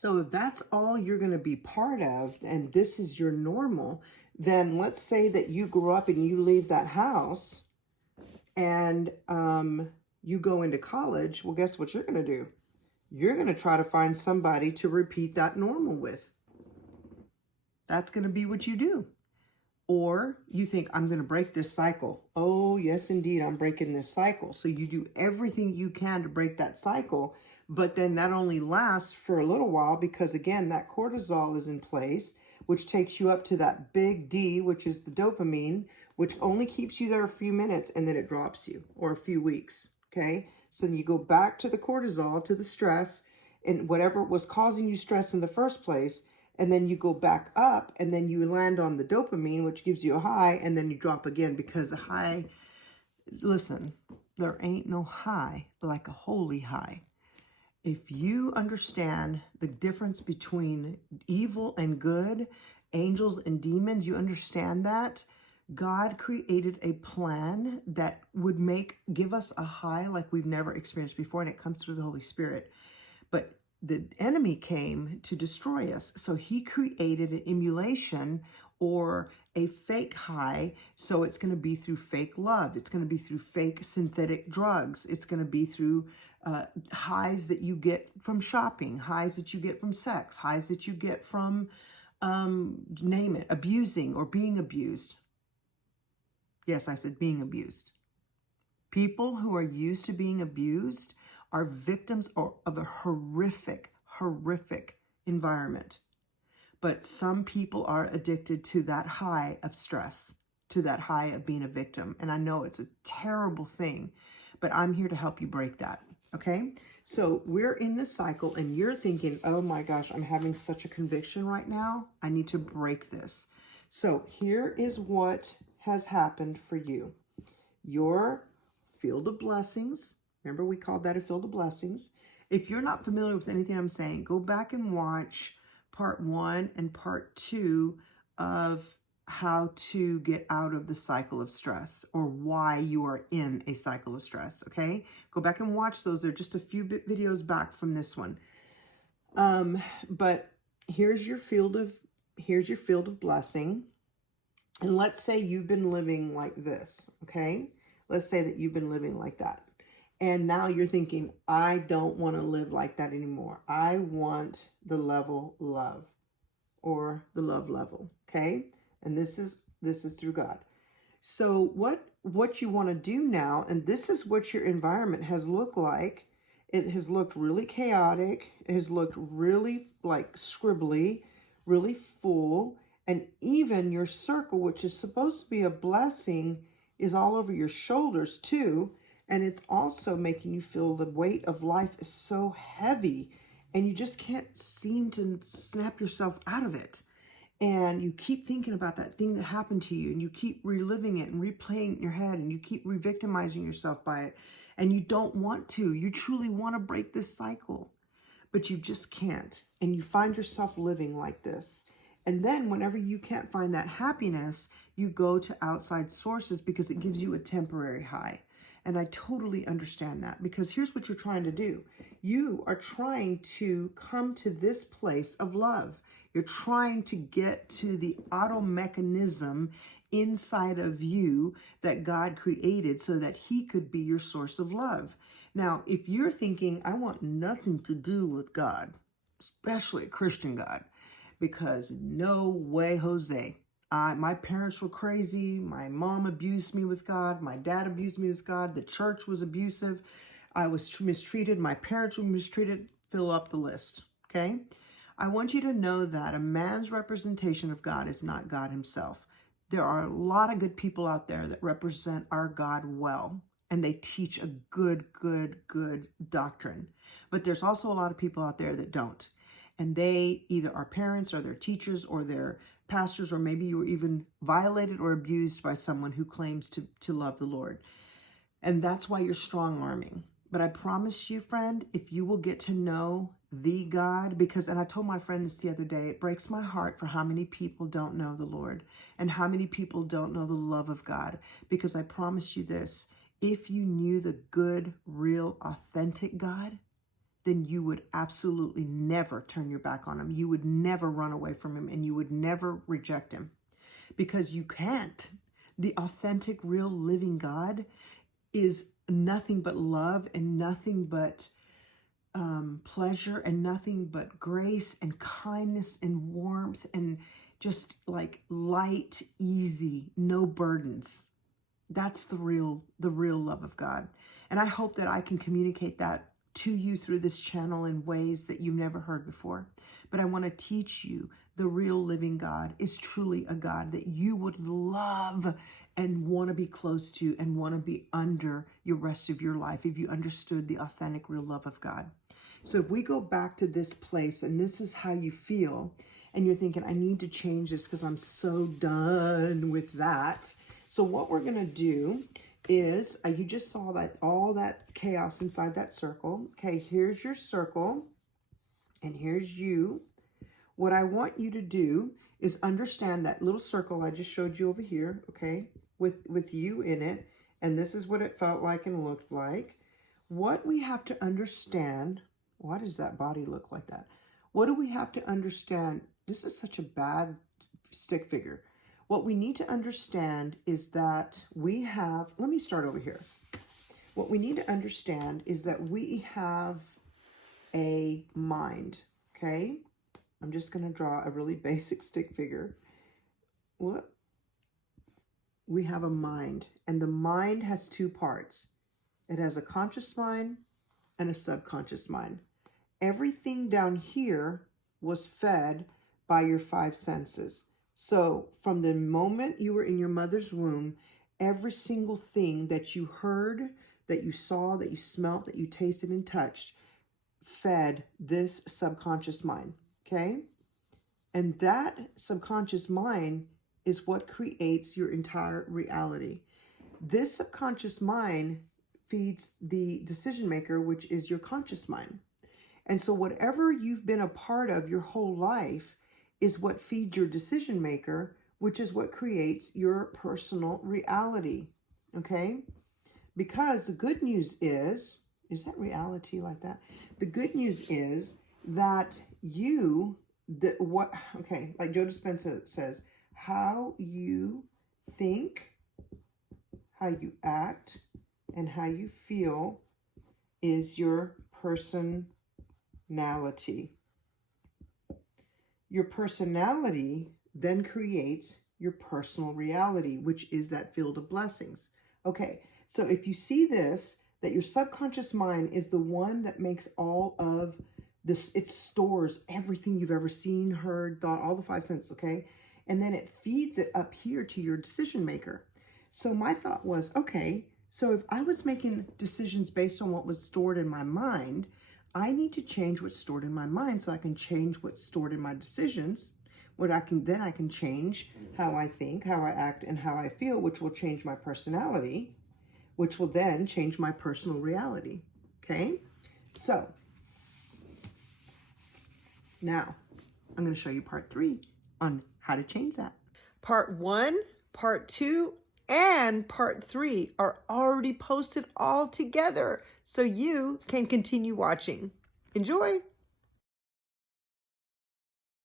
So if that's all you're going to be part of, and this is your normal, then let's say that you grew up and you leave that house and you go into college. Well, guess what you're going to do? You're going to try to find somebody to repeat that normal with. That's going to be what you do. Or you think, I'm going to break this cycle. Oh, yes, indeed, I'm breaking this cycle. So you do everything you can to break that cycle. But then that only lasts for a little while because, again, that cortisol is in place, which takes you up to that big D, which is the dopamine, which only keeps you there a few minutes and then it drops you, or a few weeks. Okay. So you go back to the cortisol, to the stress, and whatever was causing you stress in the first place. And then you go back up and then you land on the dopamine, which gives you a high, and then you drop again because the high, listen, there ain't no high like a holy high. If you understand the difference between evil and good, angels and demons, you understand that God created a plan that would give us a high like we've never experienced before, and it comes through the Holy Spirit. But the enemy came to destroy us. So he created an emulation or a fake high. So it's going to be through fake love. It's going to be through fake synthetic drugs. It's going to be through highs that you get from shopping, highs that you get from sex, highs that you get from, name it, abusing or being abused. Yes, I said being abused. People who are used to being abused are victims of a horrific environment. But some people are addicted to that high of stress, to that high of being a victim. And I know it's a terrible thing, but I'm here to help you break that. Okay? So we're in this cycle and you're thinking, oh my gosh, I'm having such a conviction right now. I need to break this. So here is what has happened for you. Your field of blessings. Remember, we called that a field of blessings. If you're not familiar with anything I'm saying, go back and watch part 1 and part 2 of how to get out of the cycle of stress, or why you are in a cycle of stress. Okay, go back and watch those. They're just a few videos back from this one. But here's your field of blessing. And let's say you've been living like this. Okay, let's say that you've been living like that. And now you're thinking, I don't want to live like that anymore. I want the level love, or the love level. Okay. And this is through God. So what you want to do now, and this is what your environment has looked like. It has looked really chaotic. It has looked really like scribbly, really full. And even your circle, which is supposed to be a blessing, is all over your shoulders too. And it's also making you feel the weight of life is so heavy and you just can't seem to snap yourself out of it. And you keep thinking about that thing that happened to you and you keep reliving it and replaying it in your head and you keep re-victimizing yourself by it. And you don't want to. You truly want to break this cycle, but you just can't. And you find yourself living like this. And then whenever you can't find that happiness, you go to outside sources because it gives you a temporary high. And I totally understand that, because here's what you're trying to do. You are trying to come to this place of love. You're trying to get to the auto mechanism inside of you that God created so that he could be your source of love. Now, if you're thinking, I want nothing to do with God, especially a Christian God, because no way, Jose. My parents were crazy. My mom abused me with God. My dad abused me with God. The church was abusive. I was mistreated. My parents were mistreated. Fill up the list, okay? I want you to know that a man's representation of God is not God himself. There are a lot of good people out there that represent our God well, and they teach a good doctrine. But there's also a lot of people out there that don't. And they either are parents or they're teachers or they're pastors, or maybe you were even violated or abused by someone who claims to love the Lord. And that's why you're strong arming. But I promise you, friend, if you will get to know the God, and I told my friend this the other day, it breaks my heart for how many people don't know the Lord and how many people don't know the love of God. Because I promise you this, if you knew the good, real, authentic God, then you would absolutely never turn your back on him. You would never run away from him, and you would never reject him, because you can't. The authentic, real, living God is nothing but love and nothing but pleasure and nothing but grace and kindness and warmth and just like light, easy, no burdens. That's the real love of God. And I hope that I can communicate that to you through this channel in ways that you've never heard before. But I want to teach you the real living God is truly a God that you would love and want to be close to and want to be under your rest of your life if you understood the authentic, real love of God. So if we go back to this place and this is how you feel, and you're thinking, I need to change this because I'm so done with that. So what we're going to do is, you just saw that all that chaos inside that circle. Okay, here's your circle, and here's you. What I want you to do is understand that little circle I just showed you over here, okay, with you in it, and this is what it felt like and looked like. What we have to understand, why does that body look like that? What do we have to understand? This is such a bad stick figure. What we need to understand is that we have, let me start over here. What we need to understand is that we have a mind, okay? I'm just going to draw a really basic stick figure. What? We have a mind, and the mind has two parts. It has a conscious mind and a subconscious mind. Everything down here was fed by your five senses. So from the moment you were in your mother's womb, every single thing that you heard, that you saw, that you smelt, that you tasted and touched, fed this subconscious mind, okay? And that subconscious mind is what creates your entire reality. This subconscious mind feeds the decision maker, which is your conscious mind. And so whatever you've been a part of your whole life is what feeds your decision maker, which is what creates your personal reality, okay? Because the good news is that reality like that? The good news is that like Joe Dispenza says, how you think, how you act, and how you feel is your personality. Your personality then creates your personal reality, which is that field of blessings. Okay, so if you see this, that your subconscious mind is the one that makes all of this, it stores everything you've ever seen, heard, thought, all the five senses, okay? And then it feeds it up here to your decision maker. So my thought was, okay, so if I was making decisions based on what was stored in my mind, I need to change what's stored in my mind so I can change what's stored in my decisions. I can change how I think, how I act, and how I feel, which will change my personality, which will then change my personal reality. Okay? So now I'm going to show you part 3 on how to change that. Part 1, part 2, and part 3 are already posted all together, so you can continue watching. Enjoy!